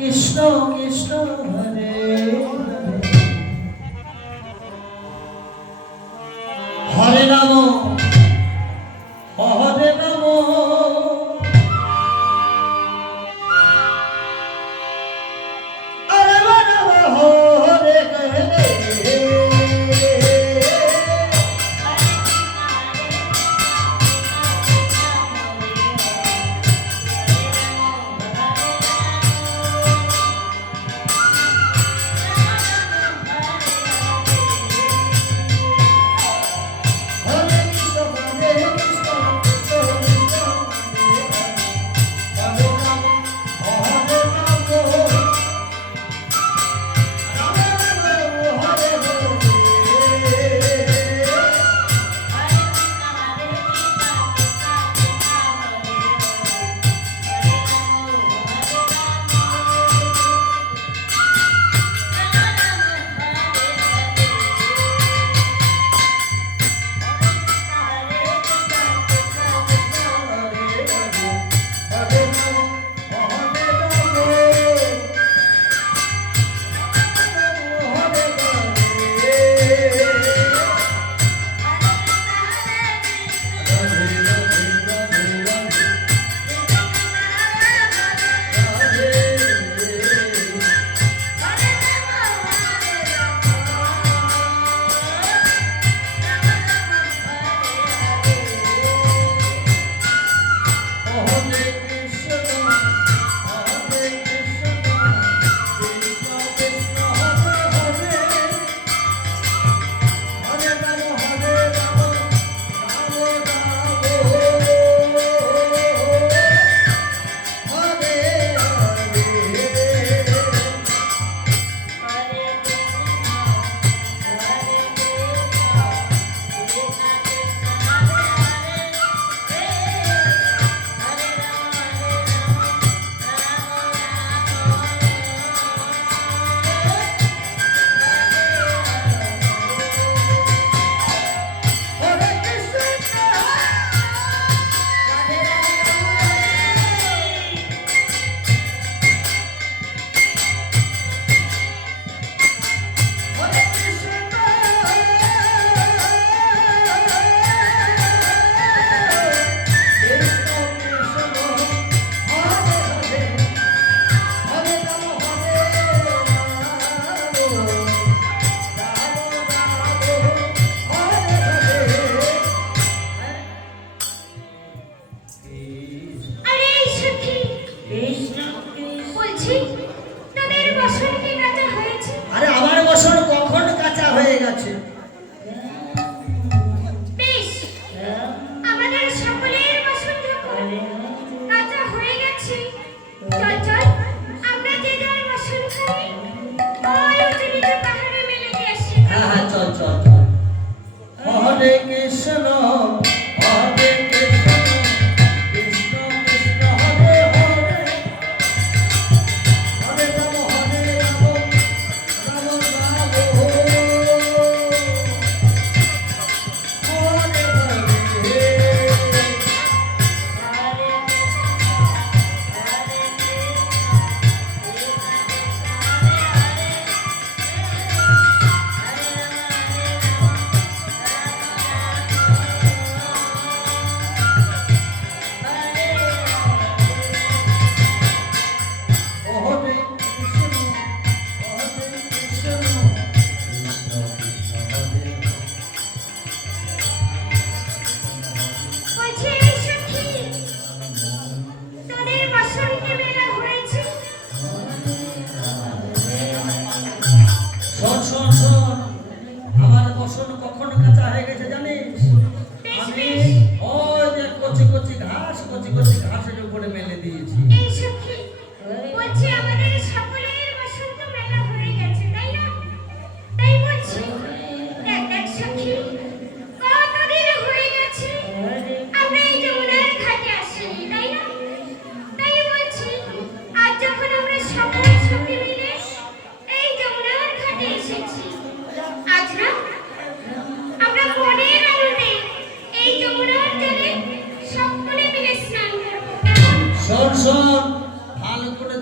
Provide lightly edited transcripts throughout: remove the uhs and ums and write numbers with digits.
কৃষ্ণ কৃষ্ণ হরে হরে রাম হরে রাম হরে রাম হরে হরে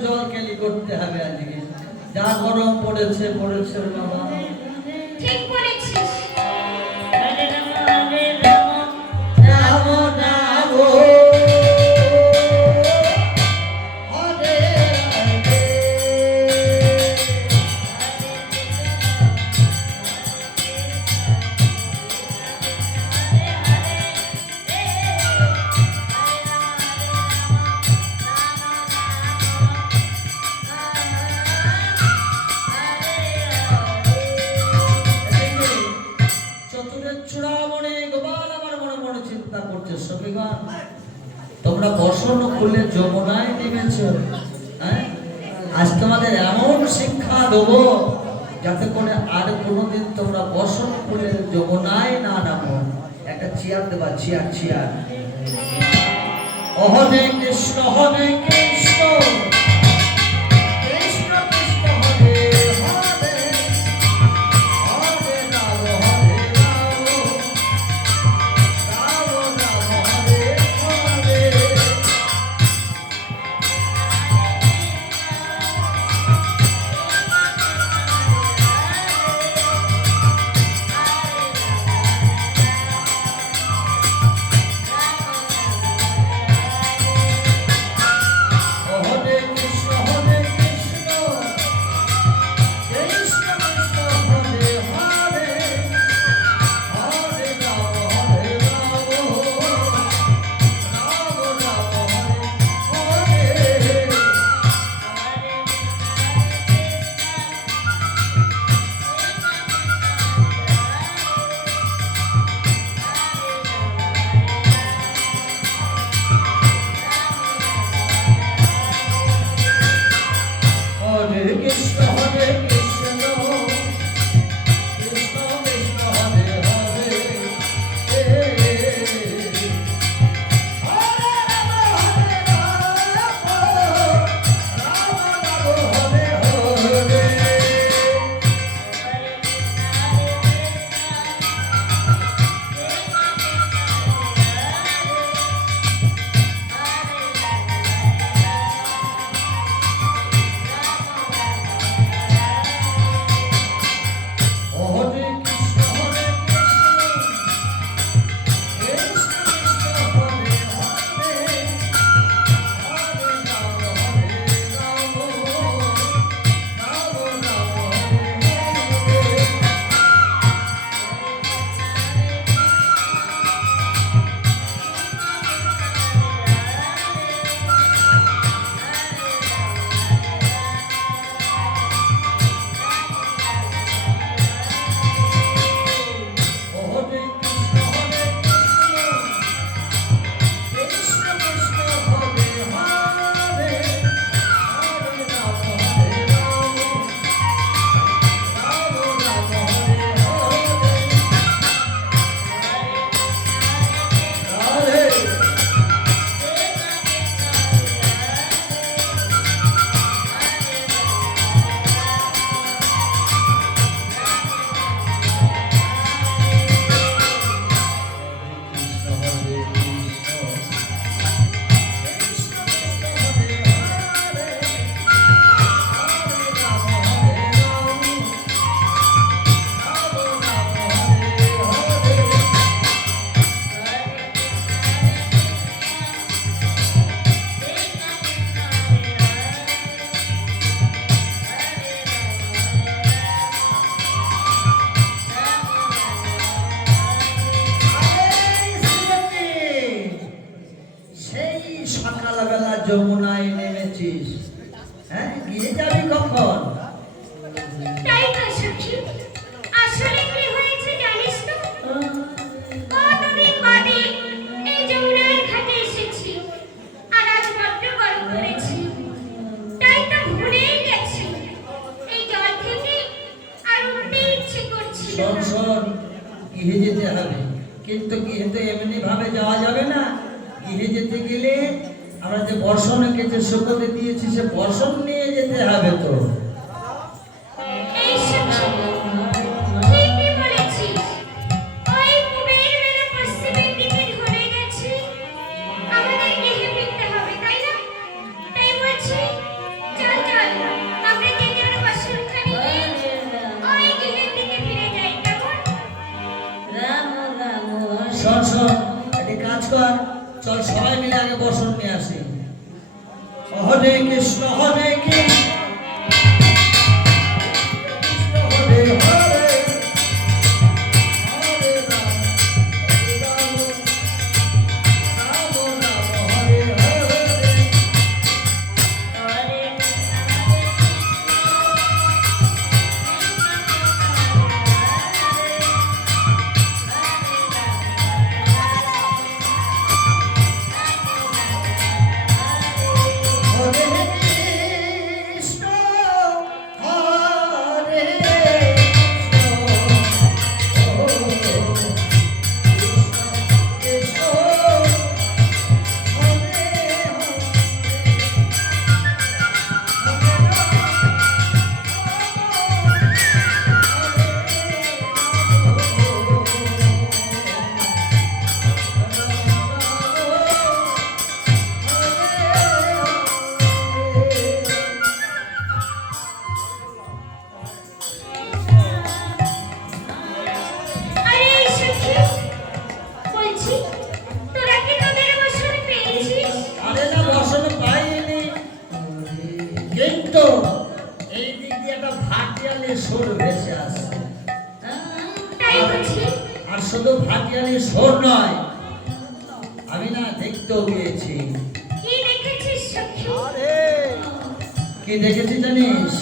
জল কেলি করতে হবে আজকে। যা গরম পড়েছে পড়েছে রে বাবা। ঠিক বলেছিস। রাম নাম হরে হরে। চতুরের চূড়ামণি গোপাল আমার মনে মনে চিন্তা করছে সখীগণ, তোমরা বসন খুলে যমুনায় নেমেছ। হ্যাঁ, আজ তোমাদের এমন শিক্ষা দেবো যাতে করে আর কোনোদিন তোমরা বসন খুলে যমুনায় না নামো। একটা চেয়ার দেবা, চেয়ার চেয়ার। হরে কৃষ্ণ হরে কৃষ্ণ কৃষ্ণ কৃষ্ণ হরে হরে হরে রাম হরে রাম রাম রাম হরে হরে। হরে কৃষ্ণ হরে কৃষ্ণ কৃষ্ণ কৃষ্ণ হরে হরে হরে রাম হরে রাম রাম রাম হরে হরে। হরে কৃষ্ণ হরে কৃষ্ণ কৃষ্ণ কৃষ্ণ হরে হরে হরে রাম হরে রাম রাম রাম হরে হরে। হরে কৃষ্ণ হরে কৃষ্ণ কৃষ্ণ কৃষ্ণ হরে হরে হরে রাম হরে রাম রাম রাম হরে হরে। হরে কৃষ্ণ হরে কৃষ্ণ কৃষ্ণ কৃষ্ণ হরে হরে হরে রাম হরে রাম রাম রাম হরে হরে হরে। কৃষ্ণ হরে কৃষ্ণ কৃষ্ণ কৃষ্ণ হরে হরে হরে রাম হরে রাম রাম রাম হরে হরে। সেই সকালবেলা যমুনায় নেমেছিস, হ্যাঁ গিয়ে যাবি কখন? তাই তো সখী, আসলে কি হয়েছে জানিস তো? কতদিন বাদে এই যমুনার ঘাটে এসেছি, আর আজ বড্ড গরম করেছি। তাই তো ভুলেই গেছি এই জল থেকে আর উঠতে ইচ্ছে করছিল শোন না। শোন, গৃহে যেতে হবে, কিন্তু গৃহে তো এমনি ভাবে যাওয়া যাবে না। গৃহে যেতে গেলে আমরা যে বর্ষণ এঁকেছে শপথে দিয়েছি, সে বর্ষণ নিয়ে যেতে হবে তো। এই সখী, ঠিকই বলেছিস। ওই কুবের বেলা পশ্চিমের দিকে ধরে গেছে, আমাদের গৃহে ফিরতে হবে, তাই না? তাই বলছি শোন শোন একটি কাজ কর, চল সবাই মিলে আগে বসন নিয়ে আসি। হরে কৃষ্ণ হরে কৃষ্ণ হরে হরে হরে রাম রাম রাম হরে হরে। আরে সখী, বলছি তোরা কি তোদের বসন পেয়েছিস? আরে না বসন পাইনি, কিন্তু এই দিক দিয়ে একটা ভাটিয়ালি সুর ভেসে আসছে। তাই বলছি আর শুধু ভাটিয়ালি সুর নয়, আমি না দেখতেও পেয়েছি। কি দেখেছিস সখী? কি দেখেছি জানিস?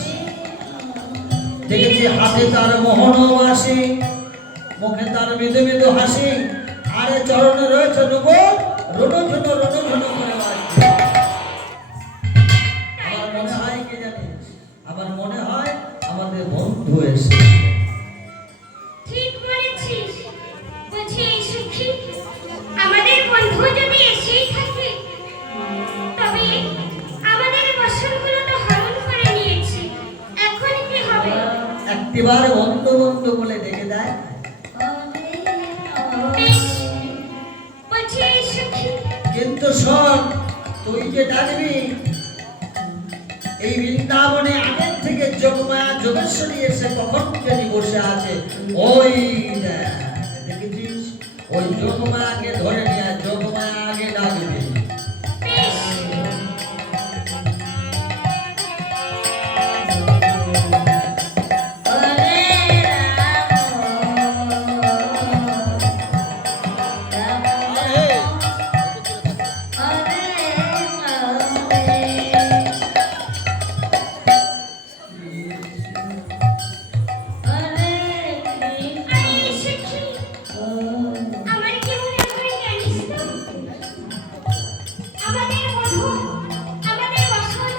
দেখেছি হাতে তার মোহনবাসী, মুখে তার মৃদু মৃদু হাসি, আরে চরণে রয়েছে নুপুর রুনু ঝুনু করে বাজছে। আমার মনে হয় কি জানিস, আমার মনে হয় আমাদের বন্ধু এসে। ঠিক বলেছিস। বলছি এই সখী, আমাদের বন্ধু যদি এসেই থাকে, তবে আমাদের বসনগুলো তো হরণ করে নিয়েছে, এখন কি হবে? একটিবার বন্ধু বন্ধু বলে ডেকে দেয়। বেশ, বলছি এই সখী, কিন্তু শোন, তুই যে ডাকবি, এই বৃন্দাবনে আগের থেকে যোগমায়া যোগেশ্বরী এসে কখন জানি বসে আছে। ওই দেখ, দেখেছিস, ওই যোগমায়াকে ধরে নিয়ে যোগমায়া আগে ডাকবি। বেশ। আরে সখী, আমার কি মনে হয় জানিস তো? আমাদের বন্ধু আমাদের বসন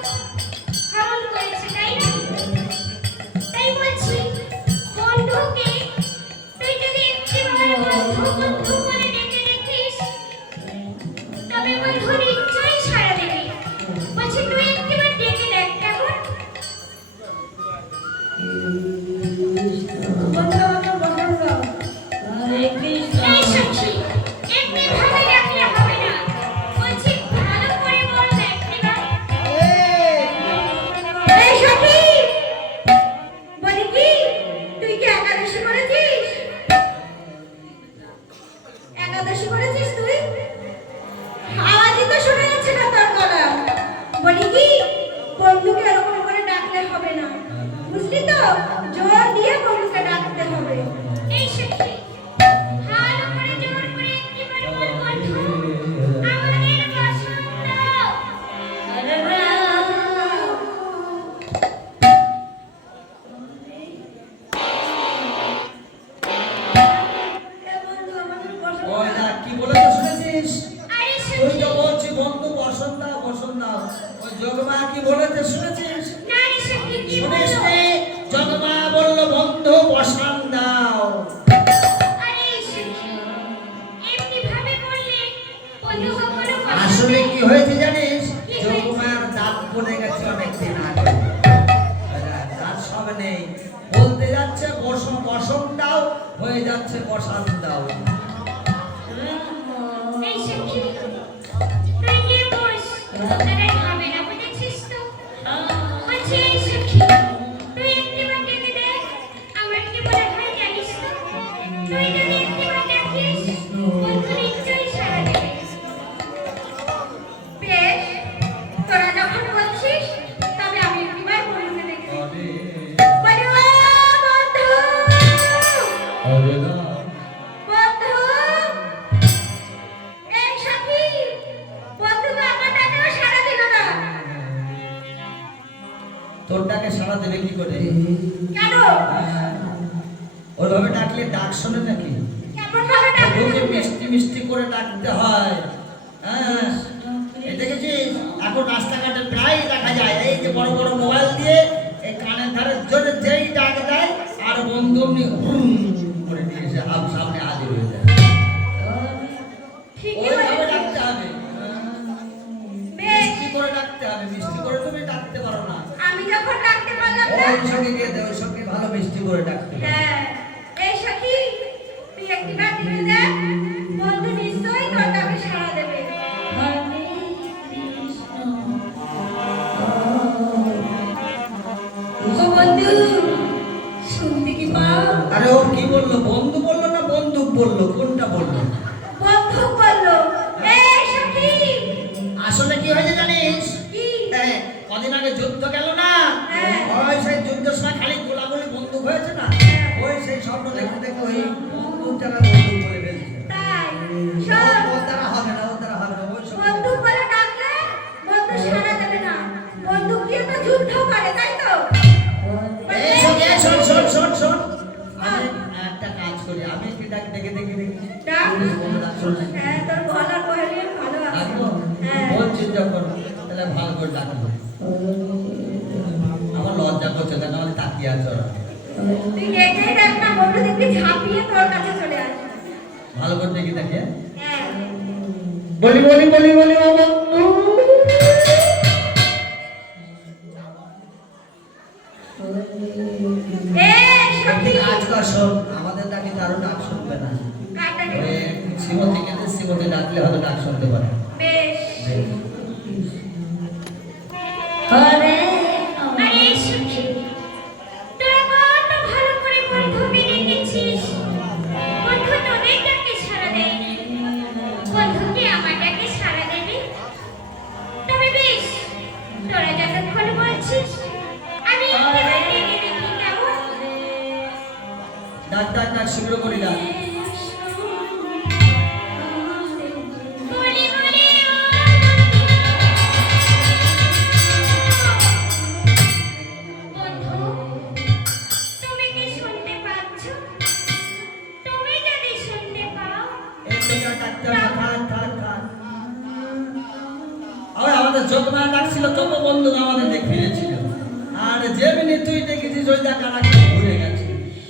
হরণ করেছে, তাই না? তাই বলছি, বন্ধুকে তুই যদি একটিবার বন্ধু বন্ধু বলে ডেকে দেখিস, তবে বন্ধু নিশ্চয়ই সাড়া দেবে। বলছি তুই একটিবার ডেকে দেখ, কেমন? এই সখী, এমনিভাবে ডাকলে হবে না। বলছি ভালো করে বল না একটিবার। এই সখী, বলি কি, তুই কি একাদশী করেছিস? একাদশী করেছিস তুই? আওয়াজই তো শোনা যাচ্ছে না তোর গলা। বলি কি, বন্ধুকে এরকম করে ডাকলে হবে না, বুঝলি তো? জোর দিয়ে বন্ধুকে ডাকতে হবে। এই সখী, ভালো করে জোর করে একটিবার বল, বন্ধু আমাদের বসন্ত। ওই দেখ, কি বলেছে শুনেছিস? আরে তুই সখী, তো বলছি বন্ধু বসন দাও বসন দাও, ওই যোগমায়া কি বলেছে শুনেছিস? না রে সখী, কি শুনিস বললো? নি? যোগমায়া বলল বন্ধু বসন দাও। আরে সখী, এমনিভাবে বললে বন্ধু কখনো আসলে কি হয়েছে জানিস? কি হয়েছে? যোগমায়ার দাঁত পড়ে গেছে অনেকদিন আগে, দাঁত সব নেই, বলতে যাচ্ছে বসন বসন দাও, হয়ে যাচ্ছে বসান দাও। এই সখী, তুই গিয়ে বস, তোদের হবে না, বুঝেছিস তো? বলছি এই সখী, তুই একটিবার ডেকে দেখ, আমার কি মনে হয় জানিস তো? তুই যদি একটিবার ডাকিস, বন্ধু তোর ডাকে সাড়া দেবে কি করে? কেন? ওইভাবে ডাকলে ডাক শোনে নাকি? কেমন ভাবে ডাকবে? ওকে মিষ্টি মিষ্টি করে ডাকতে হয়। হ্যাঁ, এই দেখেছিস এখন রাস্তাঘাটে প্রায় দেখা যায় এই যে বড় বড় মোবাইল দিয়ে এই কানের ধারের জন্য যেই ডাক দেয় আর বন্ধু অমনি হুম করে নিয়ে এসে সামনে হাজির হয়ে যায়। ঠিকই ওইভাবে বলেছিস। ডাকতে হবে। বেশ, মিষ্টি করে ডাকতে হবে, মিষ্টি করে তুমি ডাকতে পারো না। আমি যখন ডাকতে পারলাম না। ওই সঙ্গে গিয়ে ওই সঙ্গে ভালো মিষ্টি করে ডাকতে হবে। হ্যাঁ, এই সখী, তুই একটি বার দিয়ে দে, বন্ধু নিশ্চয়ই তোর ডাকে সাড়া দেবে। ও বন্ধু, শুনতে কি পাও? আরে ও কি বললো? বন্ধু বললো না বন্দুক বললো? কোনটা বললো? বন্ধু বললো, এই সখী, আসলে কি হয়েছে জানিস? কি? কদিন আগে যুদ্ধ গেল না? হ্যাঁ। ওই সেই যুদ্ধের সময় খালি গোলাগুলি বন্দুক হয়েছে না? ওই সেই স্বপ্ন দেখতে দেখতে ওই বন্দুক যারা বন্দুক বলে ফেলছে। তাই, শোন, ওর দ্বারা হবে না, ওর দ্বারা হবে না। ওই সব বন্ধু বলে ডাকলে বন্ধু সাড়া দেবে না। বন্দুক দিয়ে তো যুদ্ধ করে, তাই তো? এই শোন, এই শোন, শোন, শোন, শোন। আমি একটা কাজ করি, আমি একটু ডাক দেখে দেখে দেখি। ডাক। শোন। হ্যাঁ, তোর গলা কহলে ভালো আছে। ডাকবো? হ্যাঁ। বলছিস যখন তাহলে ভালো করে ডাকবো। আমার লজ্জা করছে কেন? আমি তাকিয়ে আছো ওরা। তুই দেখেই দেখ না, বন্ধু দেখবি ঝাঁপিয়ে তোর কাছে চলে আসবে। ভালো করে দেখি তাকিয়ে। হ্যাঁ। বলি বলি বলি বলি ও বন্ধু। এই সখী, কাজ কর শোন, আমাদের ডাকে কারো ডাক শুনবে না। কাটা দে। ওই শ্রীমতী কিন্তু শ্রীমতী ডাকলে হয়তো ডাক শুনতে পারে। বেশ। আরে আরে সখী, তোরা কত ভালো করে বন্ধুকে ডেকেছিস। বন্ধু তোদের ডাকে সাড়া দেয়নি। বন্ধু কি আমার ডাকে সাড়া দেবে? তবে বেশ, তোরা যতক্ষণ বলছিস, আমি একটু ডেকে দেখি কেমন? ডাক ডাক ডাক শীঘ্র করি ডাক। বলি বলি ও বন্ধু, তুমি কি শুনতে পাচ্ছ? তুমি যদি শুনতে পাও, এই তো ডাকতে হবে, থাক থাক থাক। আরে আমাদের যোগমা ডাকছিল, যত বন্ধু আমাদের দেখ ফিরেছিল। আর যেমনি তুই দেখেছিস ওই দেখা ডাক ঘুরে গেছে।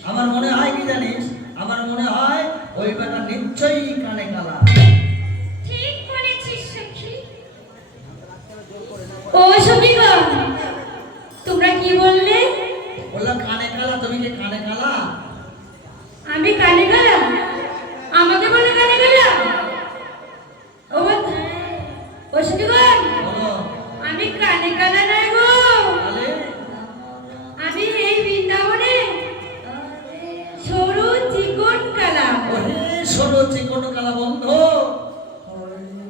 আমার মনে হয় কি জানিস? আমার মনে হয় ওই বেটা নিশ্চয়ই কানে কালা। ঠিক বলেছিস সখী। ও সখীগণ, তোমরা কি বললে? বললো কানে কালা। তুমি কি কানে কালা? আমি কানে গেলা? আমাকে বলে কানে গেলা? ও ও সখীগণ, বলো আমি কানে কানা নাই গো। তাহলে আমি এই বৃন্দাবনে সরু চিকন কালা। ওরে সরো চিকন কালা বন্ধু,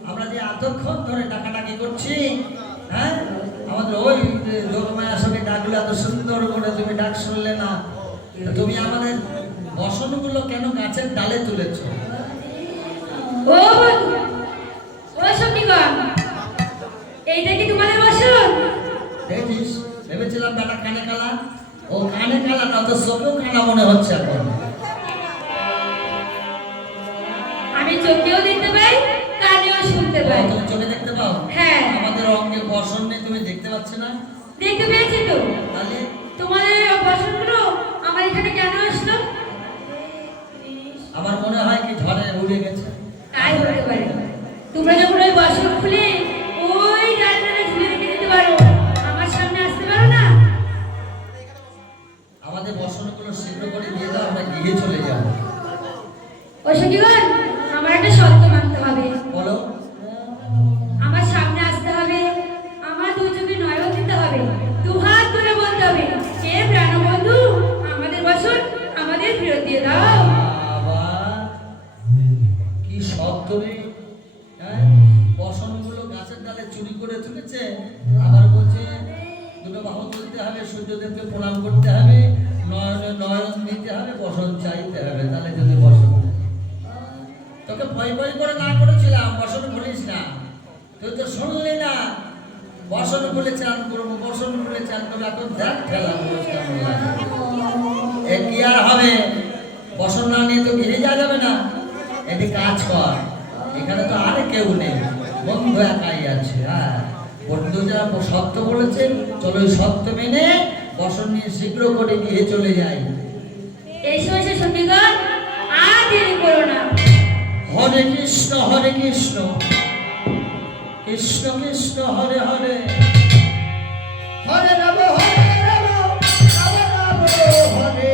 আমরা যে এতক্ষণ ধরে ডাকাডাকি করছি, হ্যাঁ আমাদের ওই যোগমায়ার সঙ্গে ডাকলো, এত সুন্দর করে তুমি ডাক শুনলে না। তো তুমি আমাদের বসনগুলো কেন গাছের ডালে তুলেছো? ও ও সখীগণ, এইটা কি তোমাদের বাসন? দেখছিস, ভেবেছিলাম বেটা কানে কালা। ও কানে কালা না, তো চোখেও কানা মনে হচ্ছে এখন। আমি চোখেও দেখতে পাই, কানেও শুনতে পাই। তুমি চোখে দেখতে পাও? হ্যাঁ। আমাদের অঙ্গে বসন নেই, তুমি দেখতে পাচ্ছ না? দেখতে পেয়েছি তো। তাহলে তোমাদের এই বাসনগুলো আমার এখানে কেন আসলো? আমার মনে হয় কি ঝড়ে উড়ে গেছে। তাই হতে পারে। তোমরা যখন ওই বাসন খুলে ওই ডালটাতে ঝুলে রেখে দিতে পারো, আমার সামনে আসতে পারো না? আমাদের বসনগুলো শীঘ্র করে দিয়ে দাও, আমরা গিয়ে চলে যাব। ও সখীগণ, আমার একটা শর্ত মানতে হবে। বলো। আমার সামনে আসতে হবে, আমার দুই চোখে নয়ন দিতে হবে, দুহাত ধরে বলতে হবে, হে প্রাণবন্ধু, আমাদের বাসন আমাদের ফেরত দিয়ে দাও। বাবা কি শব্দ রে! হ্যাঁ, বসনগুলো গাছের ডালে চুরি করে তুলেছে, আবার বলছে দুটো বাহু তুলতে হবে, সূর্যদেবকে প্রণাম করতে হবে, নয়নে নয়ন দিতে হবে, বসন চাইতে হবে, তাহলে যদি বসন। তোকে ভয় ভয় করে না করেছিলাম বসন খুলিস না, তুই তো শুনলি না। বসন খুলে চান করবো, বসন খুলে চান করবো। তাণ্ডব এখন দেখ খেলা পুরুষ কেমন লাগে। এ কি আর হবে, বসন না নিয়ে তো ঘিরে যাওয়া যাবে না। এটি কাজ কর, এখানে তো আর কেউ নেই, বন্ধু একাই আছে। হ্যাঁ, বন্ধু যারা সত্য বলেছে, চলো ওই সত্য মেনে বসন নিয়ে শীঘ্র করে গিয়ে চলে যাই। এই সময় সখীগণ আর দেরি করো না। হরে কৃষ্ণ কৃষ্ণ কৃষ্ণ হরে হরে, হরে রাম রাম রাম হরে হরে।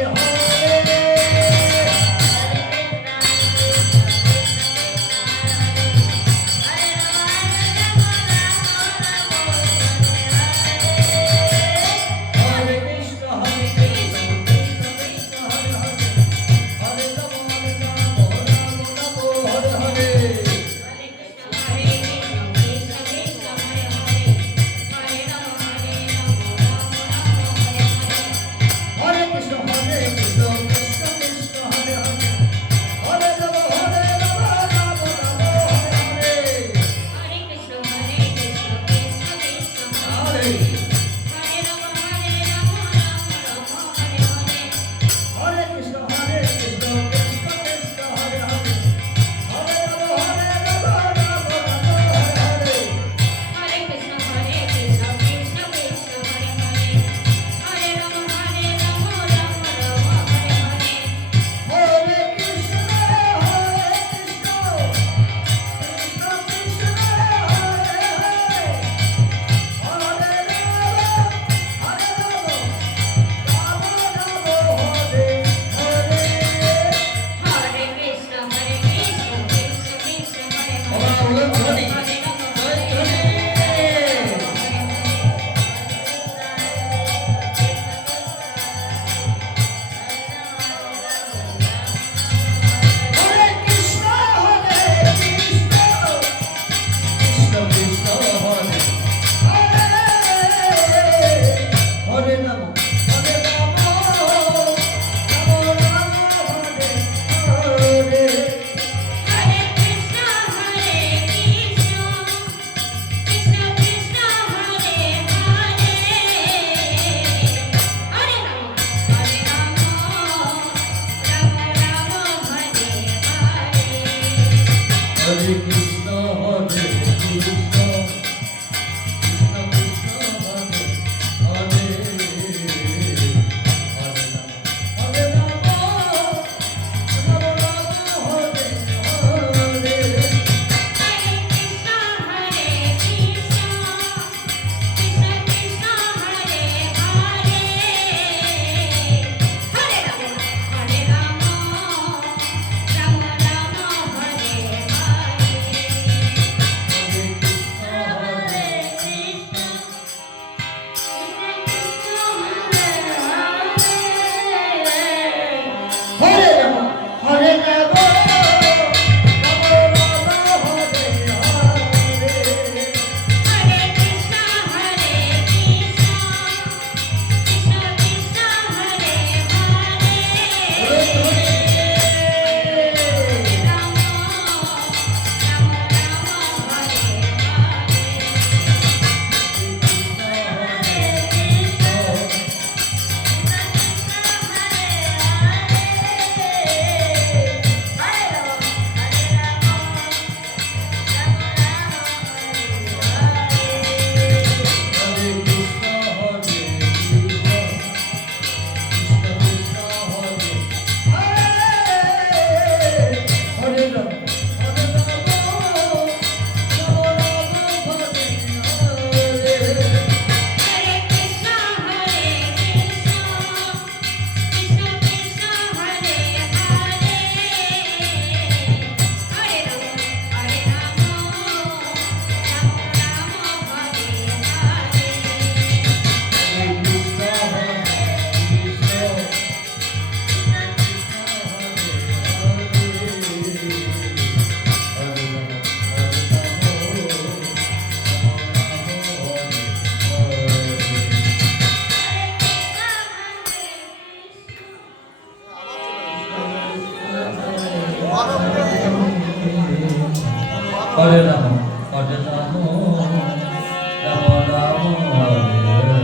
হরে রাম রাম রাম হরে হরে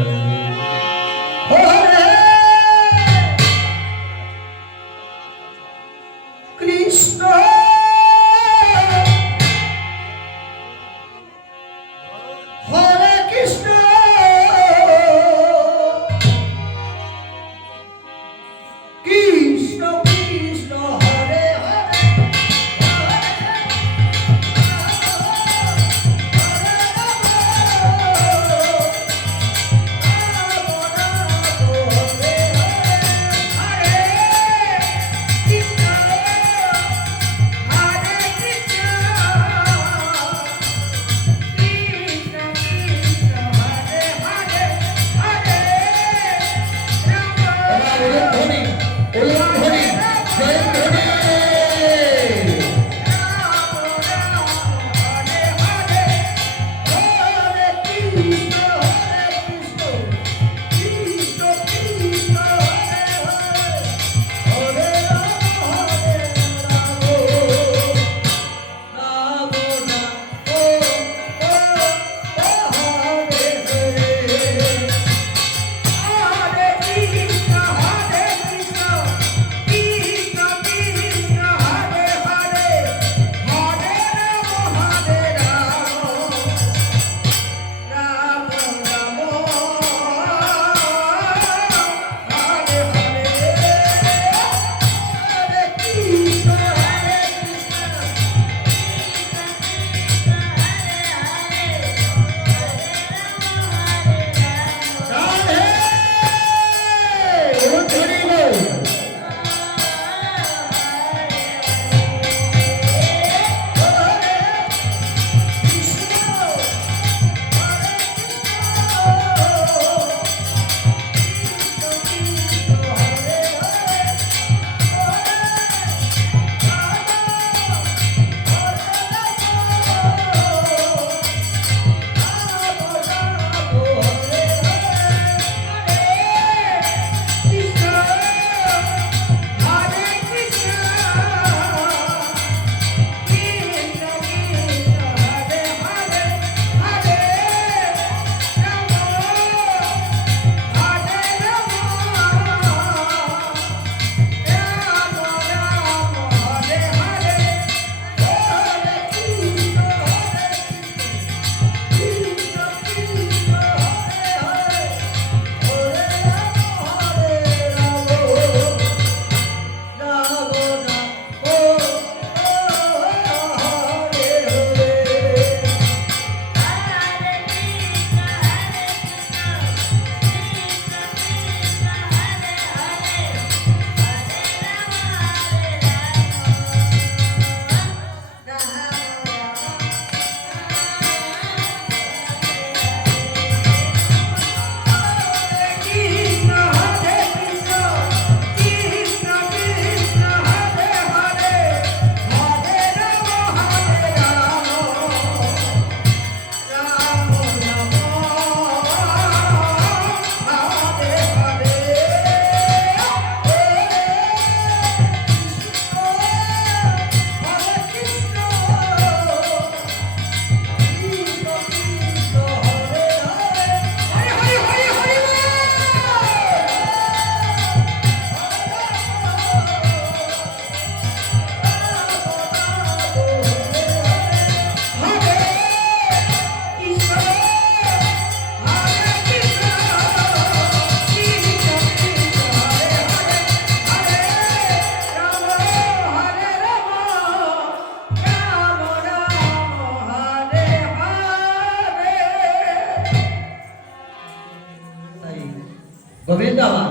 গোবিন্দ আমার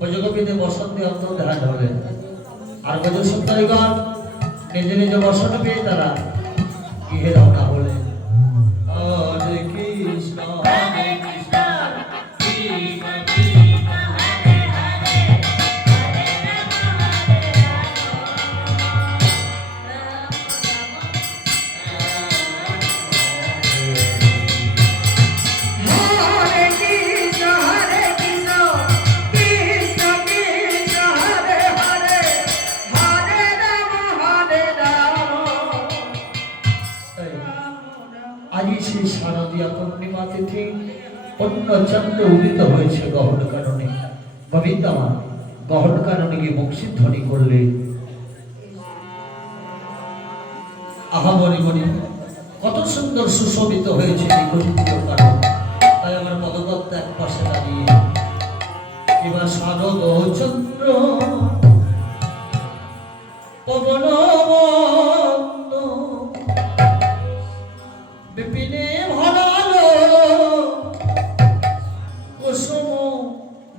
গজগোপীতে বসন্তে অন্ত ধ্যান হবে আর গজ সুন্দরীগণ নিজ নিজ বসন পেয়ে তারা গৃহে রওনা হলে হরে কৃষ্ণ হরে Krishna Krishna Krishna Hare Hare Hare Ram Hare Krishna, Hare Krishna, Krishna Krishna, Hare Hare, Hare Rama, Hare Rama. আজি সেই শারদীয়া পূর্ণিমা তিথি অন্য চন্দ্র উদিত হয়েছে গহন কাননে গোবিন্দ আমার গহন কাননে গিয়ে বংশীধ্বনি করলে আহা মনি মনি কত সুন্দর সুশোভিত হয়েছে এই গঠিত কারণ তাই আমার পদগত এক পাশে দাঁড়িয়ে এবার শারদ চন্দ্র পবন বন্দ বিপিনে ভরালো কুসুম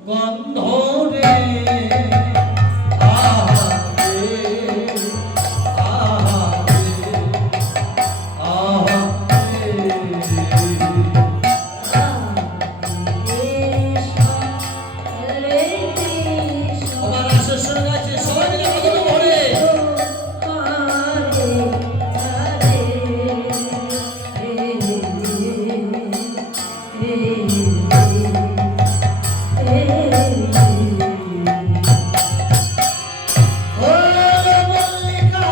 গন্ধ রে আহা রে আহা রে আহা রে আমার আশা শুনে গেছে সবাই মিলে কত ভরে মল্লিকা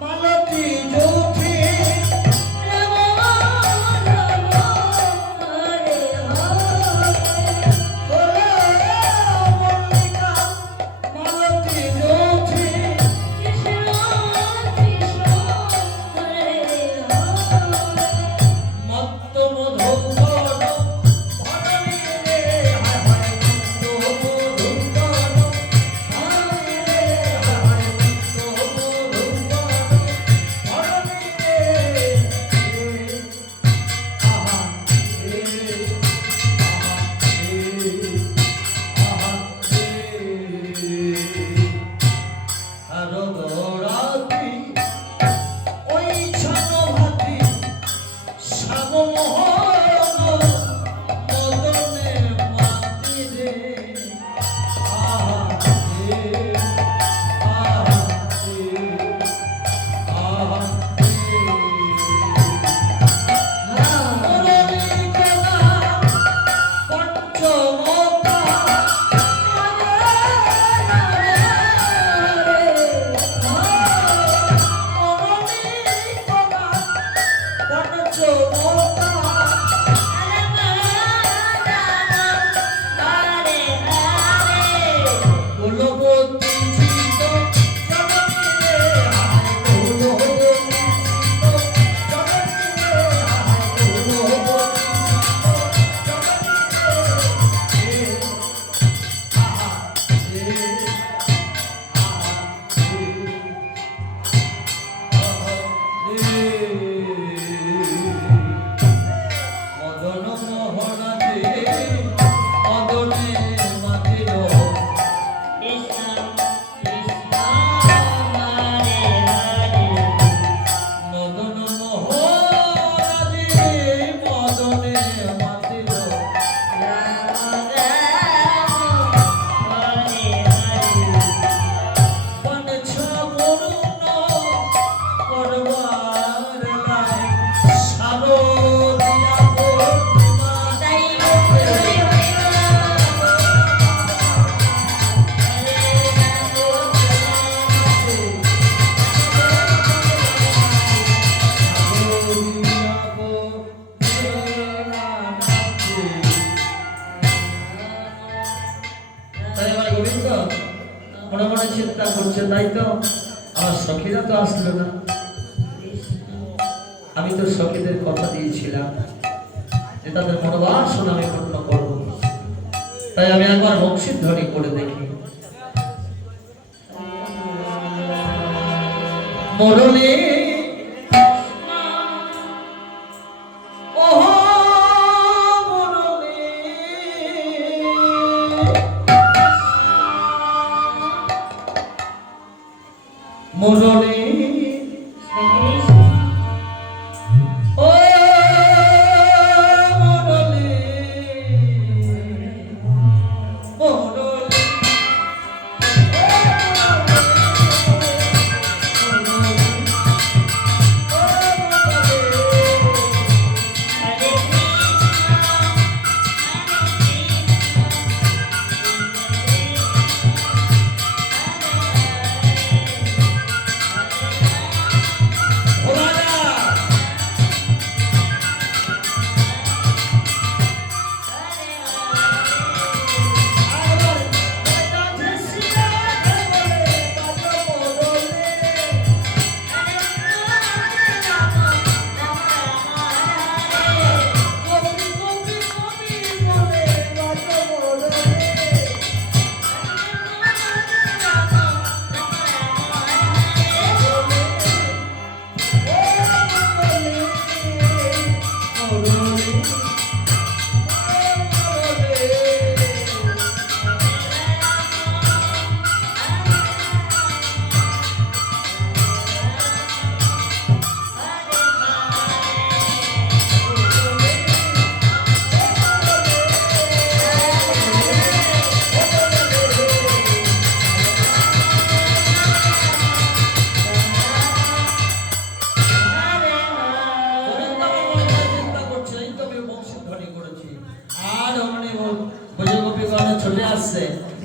মালতী জ্যোতি মল্লিকা মালতী জ্যোতি মত্ত মধুকর ভরণী রে হায় হায় মত্ত মধুকর ভরণী রে হায় হায় মত্ত মধুকর ভরণী রে আহা রে আহা রে শারদরাত্রি ওই ছানভাতি শ্যামমোহন মদনে মাতি রে আহা রে আহা রে আহা রে মুরলীকলা পঞ্চমতা মুরলীকলা পঞ্চমতা কুলবতী চিত জননী রে হায় কুলবতী চিত জননী রে হায় কুলবতী চিত জননী রে আহা রে আহা রে মদন মোহনা দে মদনে মাতিল মদন মোহনা দে মদনে মাতিল পঞ্ছা বরুণ করবার লাই শারদিয়া পূর্ণিমা তাই আমার গোবিন্দ মনে মনে চিন্তা করছে তাই তো আমার সখীরা তো আসলো না আমি তো সখীদের কথা দিয়েছিলাম যে তাদের মনোবাসনা আমি পূর্ণ করবো তাই আমি একবার বংশীধ্বনি করে দেখি মুরলী ওহ মুরলী মুরলী ও মুরলী মুরলী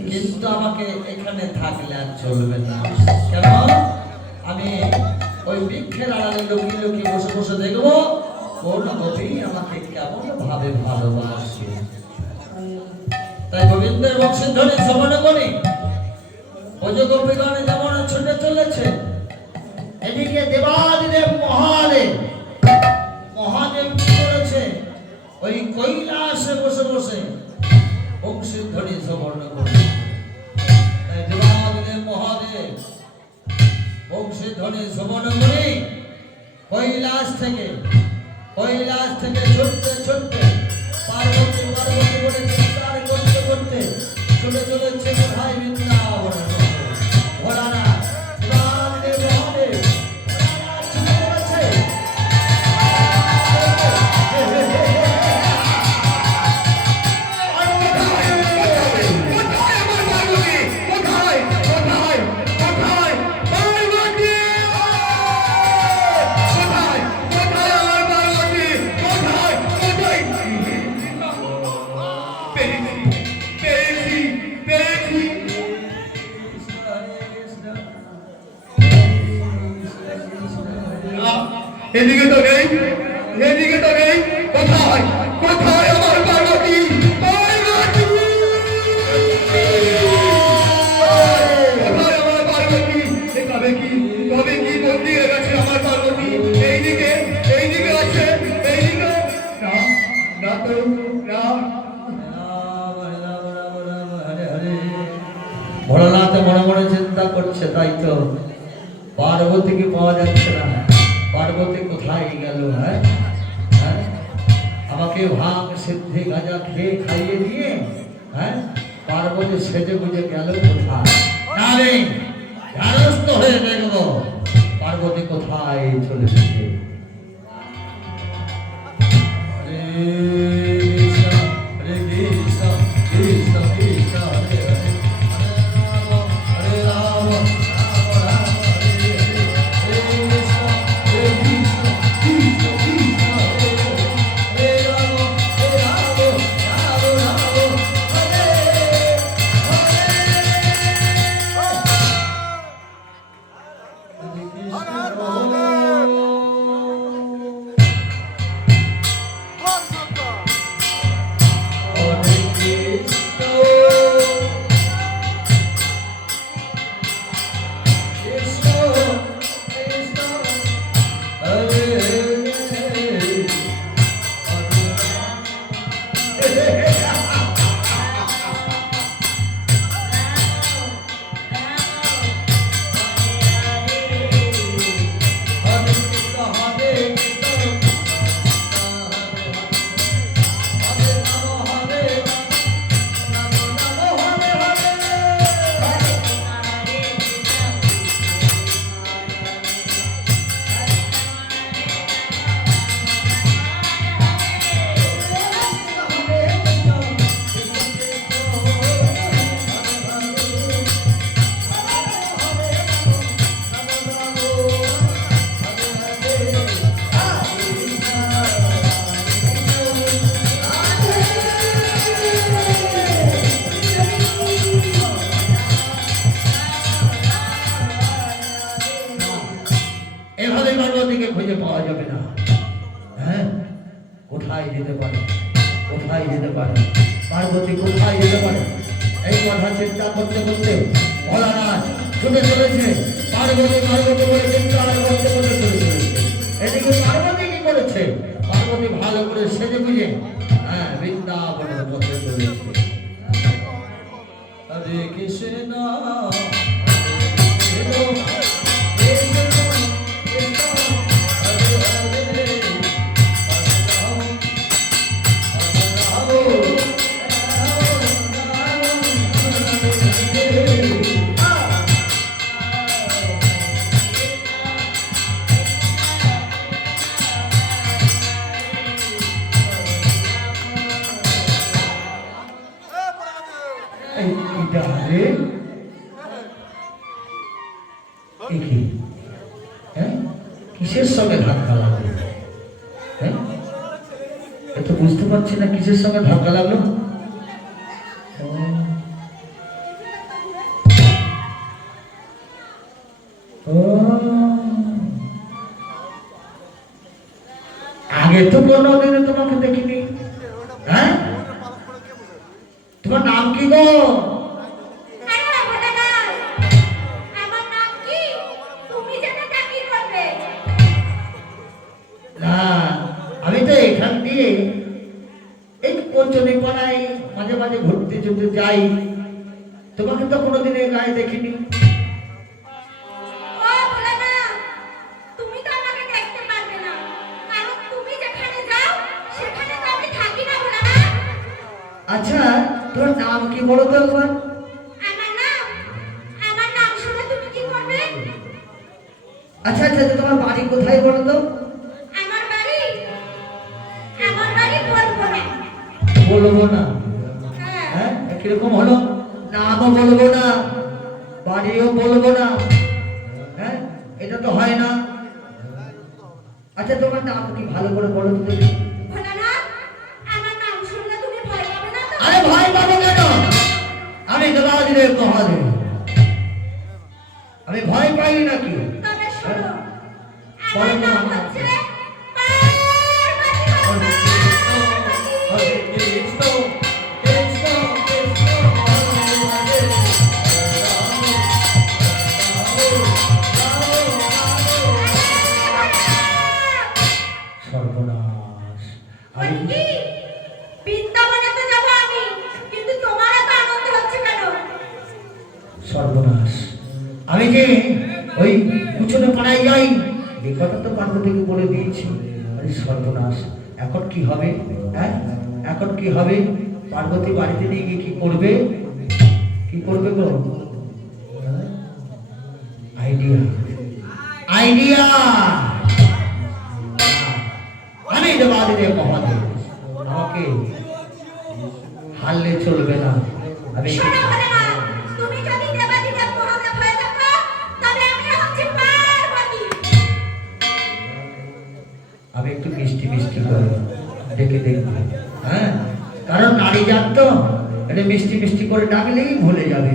কিন্তু আমাকে এখানে থাকলে আর চলবে না। কেন? আমি ওই বৃক্ষের আড়ালে লুকিয়ে লুকিয়ে বসে বসে দেখবো কোন গোপী আমাকে কেমন ভাবে ভালোবাসে। তাই গোবিন্দের বংশীধ্বনি শ্রবণ করি ওই যে গোপীগণে যেমন ছুটে চলেছে, এদিকে দেবাদিদেব মহাদেব মহাদেব কি করেছে? ওই কৈলাসে বসে বসে বংশীধ্বনি শ্রবণ করে। তাই দেবাদিদেব মহাদেব বংশীধ্বনি শ্রবণ করে কৈলাস থেকে ছুটতে ছুটতে পার্বতী পার্বতী বলে চিৎকার করতে করতে চলে চলেছে কোথায়? বৃন্দাবনের মতো। ভোলানা দেবাদিদেব মহাদেব ভোলানাথ ছুটে চলেছে। এদিকে তো নেই, এদিকে তো নেই। কোথায় কোথায় আমার পার্বতী? পার্বতী কোথায় আমার পার্বতী? কবে কি বন্দি হয়ে গেছে আমার পার্বতী? এইদিকে আছে, এইদিকে না না তো না। ভোলানাথ মনে মনে চিন্তা করছে, তাই তো পার্বতীকে পাওয়া যাচ্ছে না। পার্বতী কোথায় গেল? হ্যাঁ হ্যাঁ, আমাকে ভাঙ সিদ্ধি গাঁজা খেয়ে খাইয়ে দিয়ে হ্যাঁ পার্বতী সেজে বুঝে গেল কোথায়? না রে, ধ্যানস্থ হয়ে দেখবো পার্বতী কোথায় চলে গেছে। কোথায় যেতে পারে, কোথায় যেতে পারে, পার্বতী কোথায় যেতে পারে? এই কথা চিন্তা করতে করতে ভোলানাথ ছুটে চলেছে। পার্বতী পার্বতী বলে চিন্তা করতে করতে চলে চলেছে। এদিকে পার্বতী কি করেছে? পার্বতী ভালো করে সেজে বুঝে বৃন্দাবনের পথে চলেছে। হরে কৃষ্ণ কিসের সঙ্গে ধাক্কা লাগলো? হ্যাঁ, এত বুঝতে পারছি না কিসের সঙ্গে ধাক্কা লাগলো। আগে তো কোনোদিনে তোমাকে দেখিনি। হ্যাঁ, তোমার নাম কি গো? আমি তো এখান দিয়ে এই কোচনে পাড়ায় মাঝে মাঝে ঘুরতে চলতে যাই, তোমাকে তো কোনোদিন এই গায়ে দেখিনি। আচ্ছা, তোমার নাম কি বলো তো একবার? আচ্ছা আচ্ছা, তোমার বাড়ি কোথায় বলো তো? বলবো না। হ্যাঁ, কিরকম হলো? নামও বলবো না, বাড়িও বলবো না। হ্যাঁ, এটা তো হয় না। আচ্ছা, তোমার নাম কি ভালো করে বলো তো দেখি। আরে ভয় পাবো কেন? আমি দেবাদিদেব মহাদেব, আমি ভয় পাই নাকি? সর্বনাশ, আমি যে ওই কুচনে পাড়ায় যাই, এই কথা তো পার্বতীকে বলে দিয়েছি। আরে সর্বনাশ, এখন কি হবে? হ্যাঁ, এখন কি হবে? পার্বতী বাড়িতে নিয়ে গিয়ে কি করবে? কি করবে গো? Idea, idea. আমি দেবাদিদেব মহাদেব, আমাকে হারলে চলবে না। আমি আমি একটু মিষ্টি মিষ্টি করে ডেকে দেখব। হ্যাঁ, কারণ নারী জাত তো, এটা মিষ্টি মিষ্টি করে ডাকলেই ভুলে যাবে।